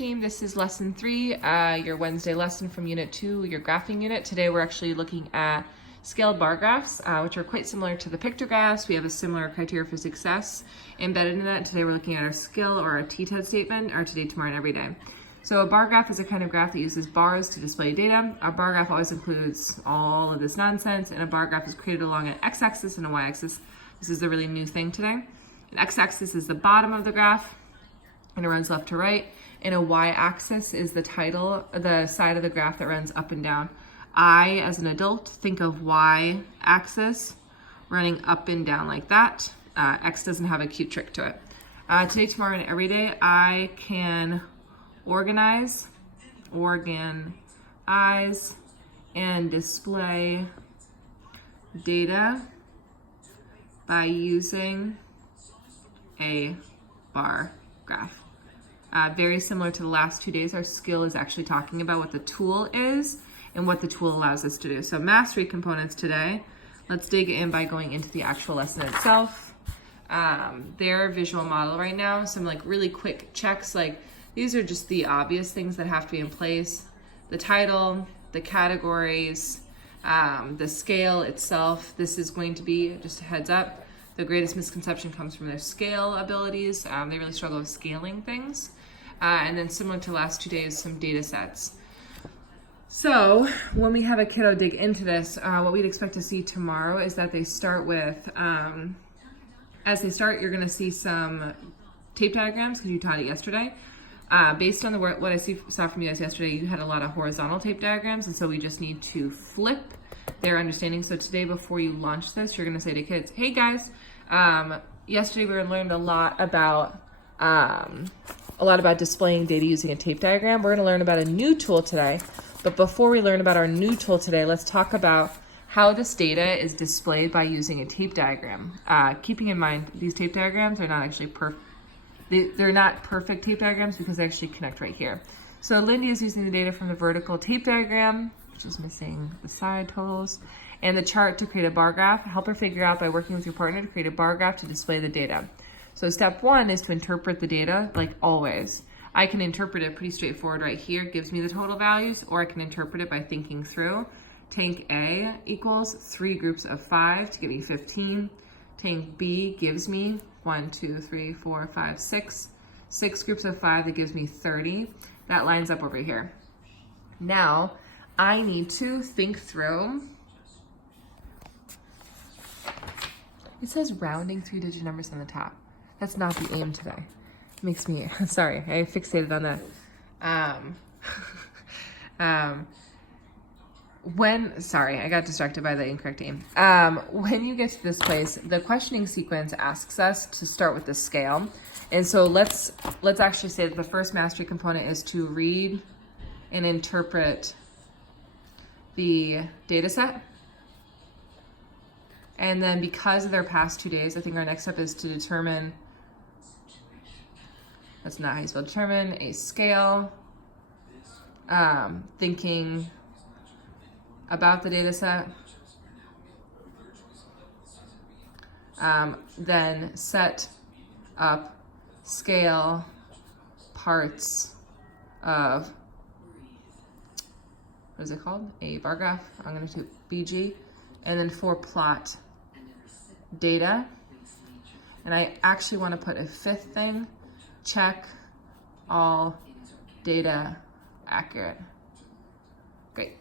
team, this is lesson 3, your Wednesday lesson from unit 2, your graphing unit. Today we're actually looking at scaled bar graphs, which are quite similar to the pictographs. We have a similar criteria for success embedded in that. Today we're looking at our skill or our TTED statement, our today, tomorrow, and every day. So a bar graph is a kind of graph that uses bars to display data. A bar graph always includes all of this nonsense, and a bar graph is created along an x-axis and a y-axis. This is the really new thing today. An x-axis is the bottom of the graph, and it runs left to right. And a y-axis is the side of the graph that runs up and down. I, as an adult, think of y-axis running up and down like that. X doesn't have a cute trick to it. Today, tomorrow, and every day, I can organize, and display data by using a bar graph. Very similar to the last 2 days, our skill is actually talking about what the tool is and what the tool allows us to do. So mastery components today, let's dig in by going into the actual lesson itself. Their visual model right now, some like really quick checks, like these are just the obvious things that have to be in place. The title, the categories, the scale itself. This is going to be, just a heads up, the greatest misconception comes from their scale abilities. They really struggle with scaling things. And then similar to the last 2 days, some data sets. So when we have a kiddo dig into this, what we'd expect to see tomorrow is that they start with, as they start, you're gonna see some tape diagrams because you taught it yesterday. Based on what I saw from you guys yesterday, you had a lot of horizontal tape diagrams, and so we just need to flip their understanding. So today, before you launch this, you're gonna say to kids, hey guys, yesterday we learned a lot about displaying data using a tape diagram. We're gonna learn about a new tool today, but before we learn about our new tool today, let's talk about how this data is displayed by using a tape diagram. Keeping in mind, these tape diagrams are not actually perfect. They're not perfect tape diagrams because they actually connect right here. So Lindy is using the data from the vertical tape diagram, which is missing the side totals, and the chart to create a bar graph. Help her figure out by working with your partner to create a bar graph to display the data. So step 1 is to interpret the data like always. I can interpret it pretty straightforward right here. It gives me the total values, or I can interpret it by thinking through. Tank A equals 3 groups of 5 to give me 15. Tank B gives me 1, 2, 3, 4, 5, 6. 6 groups of 5, that gives me 30. That lines up over here. Now, I need to think through. It says rounding 3-digit numbers on the top. That's not the aim today. It makes me, sorry, I fixated on that. Sorry, I got distracted by the incorrect aim. When you get to this place, the questioning sequence asks us to start with the scale. And so let's actually say that the first mastery component is to read and interpret the data set. And then because of their past 2 days, I think our next step is to determine, that's not how you spell determine, a scale, thinking about the data set, then set up scale parts of, what is it called? A bar graph. I'm going to do BG, and then for plot data. And I actually want to put a 5th thing, check all data accurate. Great.